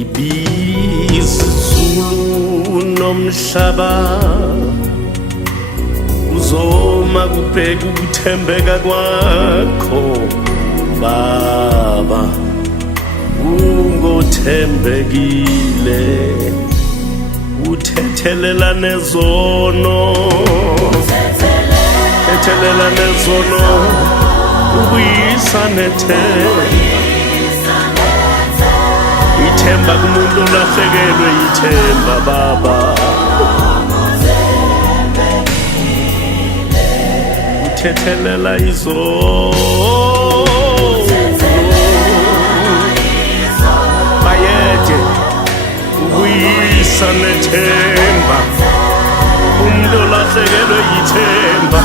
Ibizulu nomhlaba uzoma kubheka ukuthembeka kwakho Baba, ungothembekile uthethelela nezono, thethelela nezono, ubuyisa nethemba, ithemba kumuntu olahlekelwe ithemba Baba, uthethelela izono, bayede ubuyisa nethemba, umuntu olahlekelwe ithemba,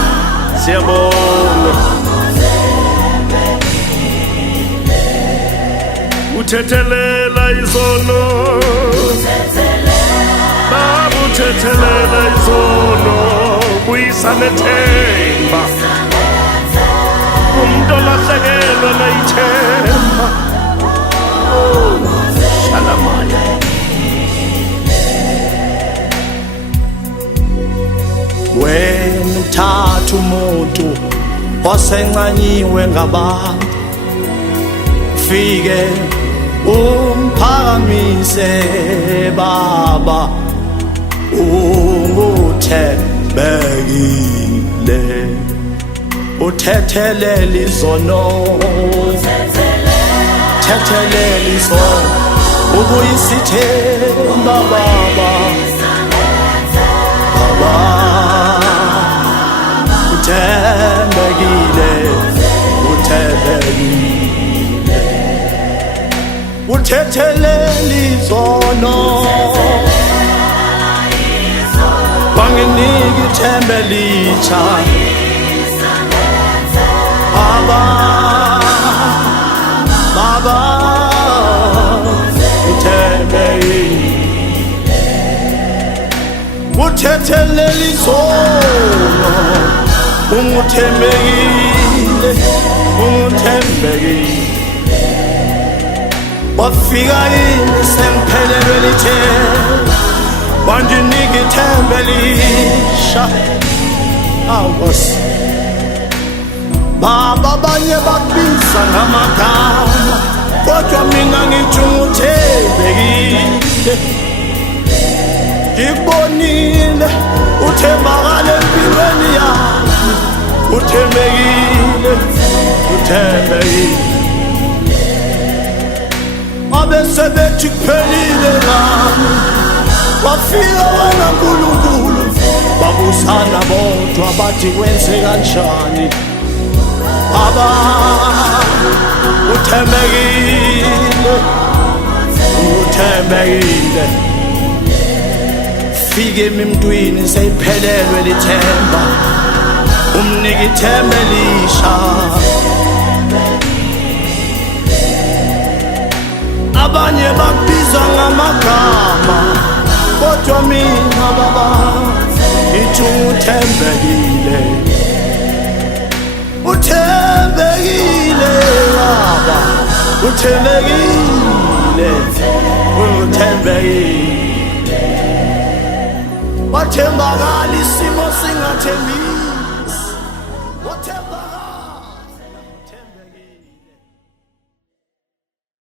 siyabonga uthethelela izono, Baba uthethelela izono, ubuyisa nethemba, umuntu olahlekelwe nithemba. Shalamaya wena uthatha umuntu osencanyiwe ngabantu, fike umphakamise Baba, unguthembekile uthethelela izono, thethelela izono, ubuyisa ithemba Baba, Baba uthembekile, uthembekile uthethelela izono, wanginika ithemba elitsha Baba, Baba uthembekile uthethelela izono, unguthembekile, unguthembekile wafika yini sengiphelelwe lithemba, wanginika ithemba elisha Nkosi Baba, abanye bakubiza ngamagama kodwa mina ngithi unguthembekile, ngikubonile uthembakala empilweni yami, uthembekile, uthembekile abesebethi kuphelile ngami, wafika wena Nkulunkulu, babusana bodwa bathi kwenze kanjani Baba, uthembekile, uthembekile fike emntwini seyiphelelwe lithemba, umnika ithemba elisha, abanye bakubiza ngamagama kodwa mina Baba ngithi uthembekile, uthembekile Baba, uthembekile, uthembekile wathembakala isimo singathembisi, wathembakala